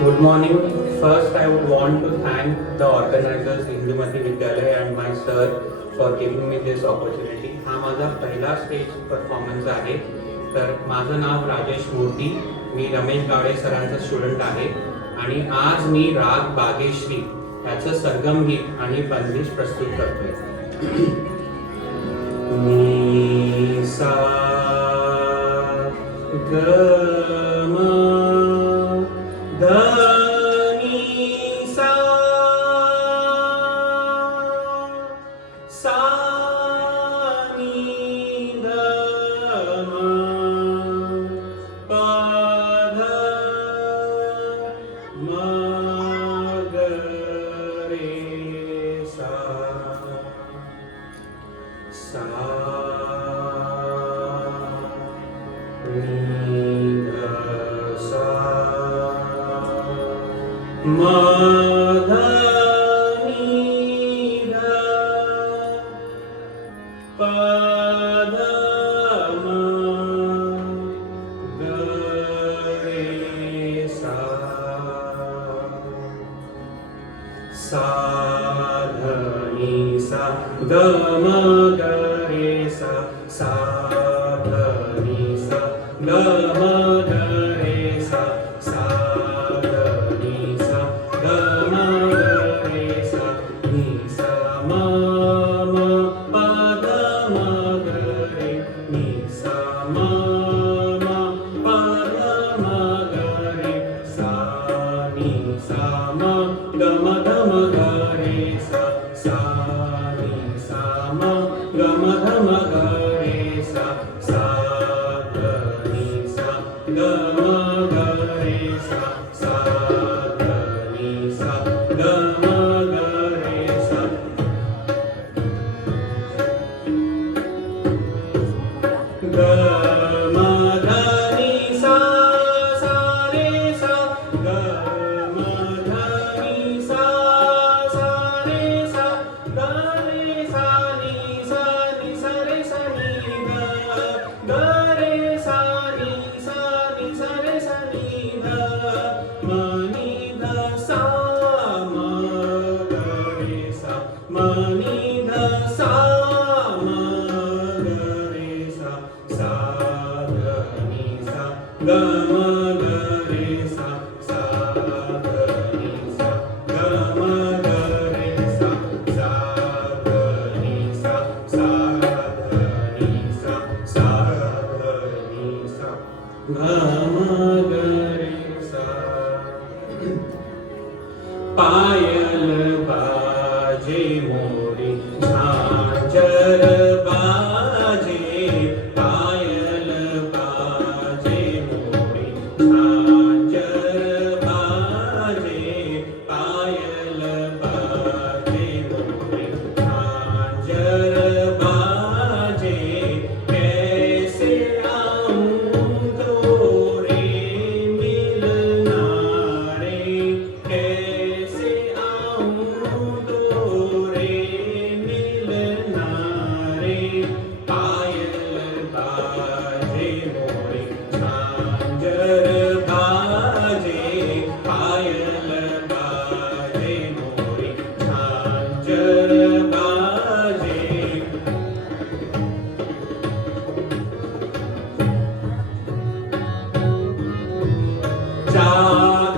Good morning. First, I would want to thank the organizers, Indumati Vidyalaya and my sir for giving me this opportunity. हा माझा पहिला stage performance आहे. तर माझं नाव राजेश मूर्ती, मी रमेश गावडे सरांचा स्टुडंट आहे आणि आज मी राग बागेश्री याचं सरगम गीत आणि बंदिश प्रस्तुत करतोय. मी सा ग म ध नि सा सा नि ध म प ध म ग रे सा सा नि ध सा म ध नि ध प ध म ग रे सा सा ध नि सा ग म ग रे सा सा ध नि सा ग म ग रे सा सा ध नि सा ग म ग रे सा नि सा म म प ध म ग रे नि सा म म प ध म ग रे सा नि सा म ग म ध म ग रे सा सा नि सा म ग म ध म ग रे सा सा ध नि सा ग म ग रे सा सा ध नि सा ग म ग रे सा ग म ध नि सा सा रे सा ग म ध नि सा सा रे सा ग रे सा नि सा रे सा नि ग रे सा नि सा रे सा नि ध म नि ध सा म ग रे सा म नि ध सा म ग रे सा सा ध नि सा ग म ग रे सा सा ध नि सा ग म ग रे सा सा ध नि सा सा ध नि सा सा ध नि सा ग म ग रे सा पायल बाजे मोरी झांझर बाजे पायल बाजे मोरी झांझर बाजे पायल बाजे मोरी झांझर बाजे कैसे आऊं तोरे मिलना रे कैसे आऊं तोरे मिलना रे पायल बाजे मोरी झांझर बाजे पायल बाजे मोरी झांझर बाजे जाग